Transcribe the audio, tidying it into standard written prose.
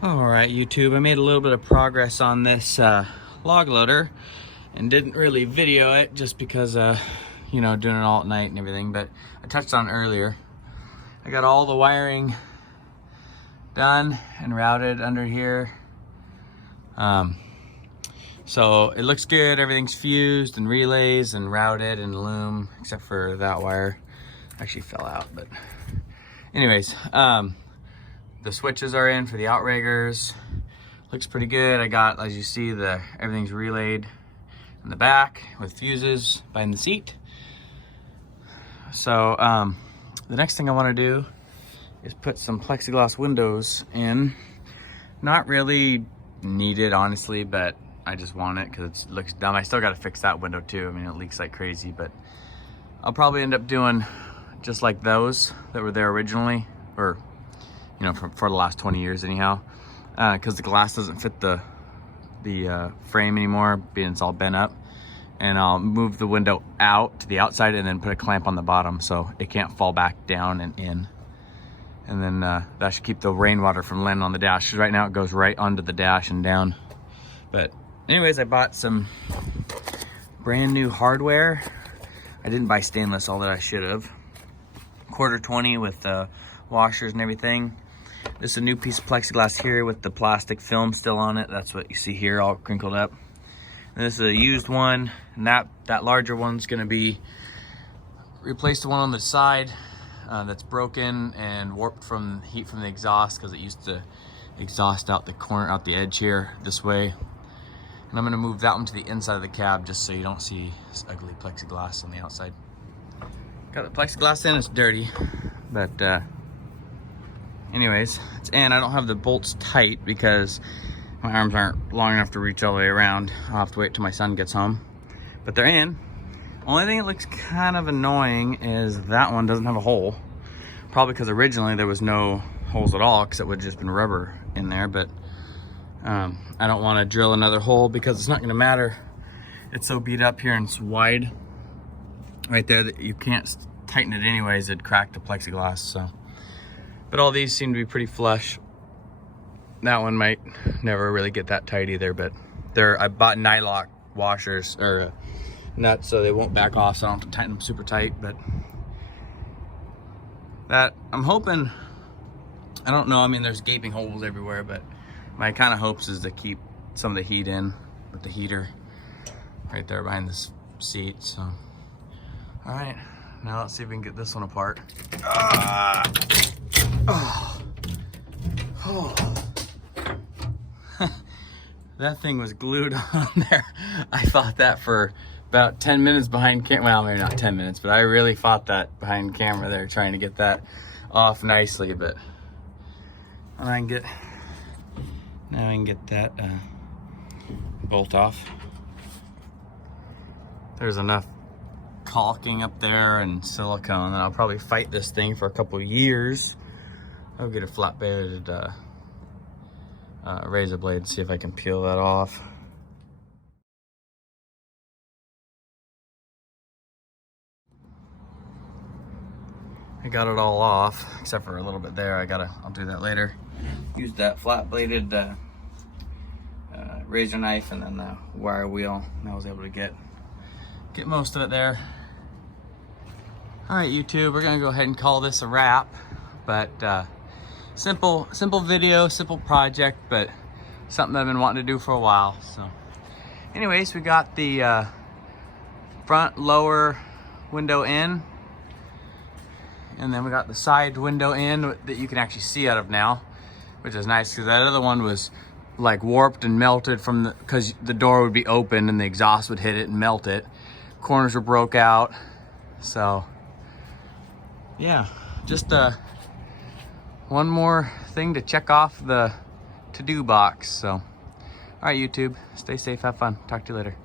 All right, YouTube, I made a little bit of progress on this log loader and didn't really video it just because, you know, doing it all at night and everything, but I touched on it earlier. I got all the wiring done and routed under here. So it looks good. Everything's fused and relays and routed and loom, except for that wire. Actually fell out, but anyways, the switches are in for the outriggers. Looks pretty good. I got, as you see, everything's relayed in the back with fuses behind the seat. So the next thing I want to do is put some plexiglass windows in. Not really needed, honestly, but I just want it because it looks dumb. I still got to fix that window too. I mean, it leaks like crazy, but I'll probably end up doing just like those that were there originally, or you know, for the last 20 years anyhow, because the glass doesn't fit the frame anymore, being it's all bent up. And I'll move the window out to the outside and then put a clamp on the bottom so it can't fall back down and in. And then that should keep the rainwater from landing on the dash, because right now it goes right onto the dash and down. But anyways, I bought some brand new hardware. I didn't buy stainless, all that I should have. 1/4 with washers and everything. This is a new piece of plexiglass here with the plastic film still on it. That's what you see here, all crinkled up. And this is a used one, and that larger one's gonna be replace the one on the side that's broken and warped from heat from the exhaust, because it used to exhaust out the corner, out the edge here this way. And I'm gonna move that one to the inside of the cab just so you don't see this ugly plexiglass on the outside. Got the plexiglass in, it's dirty, but anyways, it's in. I don't have the bolts tight because my arms aren't long enough to reach all the way around. I'll have to wait till my son gets home, but they're in. Only thing that looks kind of annoying is that one doesn't have a hole. Probably because originally there was no holes at all, because it would have just been rubber in there, but I don't want to drill another hole because it's not going to matter. It's so beat up here and it's wide right there that you can't tighten it anyways. It'd crack the plexiglass. So, but all these seem to be pretty flush. That one might never really get that tight either, but I bought nylock washers or nuts so they won't back off, so I don't have to tighten them super tight. But that, I'm hoping, I don't know, I mean there's gaping holes everywhere, but my kind of hopes is to keep some of the heat in with the heater right there behind this seat. So all right, now let's see if we can get this one apart. That thing was glued on there. I fought that for about 10 minutes behind camera. Well, maybe not 10 minutes, but I really fought that behind camera there, trying to get that off nicely. But now I can get that bolt off. There's enough caulking up there and silicone, and I'll probably fight this thing for a couple years. I'll get a flat-bladed razor blade, see if I can peel that off. I got it all off except for a little bit there. I'll do that later. Use that flat-bladed razor knife and then the wire wheel, and I was able to get most of it there. All right, YouTube, we're gonna go ahead and call this a wrap, but simple video, simple project, but something I've been wanting to do for a while. So anyways, we got the front lower window in, and then we got the side window in that you can actually see out of now, which is nice, because that other one was like warped and melted from because the door would be open and the exhaust would hit it and melt it. Corners were broke out. So yeah, just one more thing to check off the to-do box. So all right, YouTube, stay safe, have fun, talk to you later.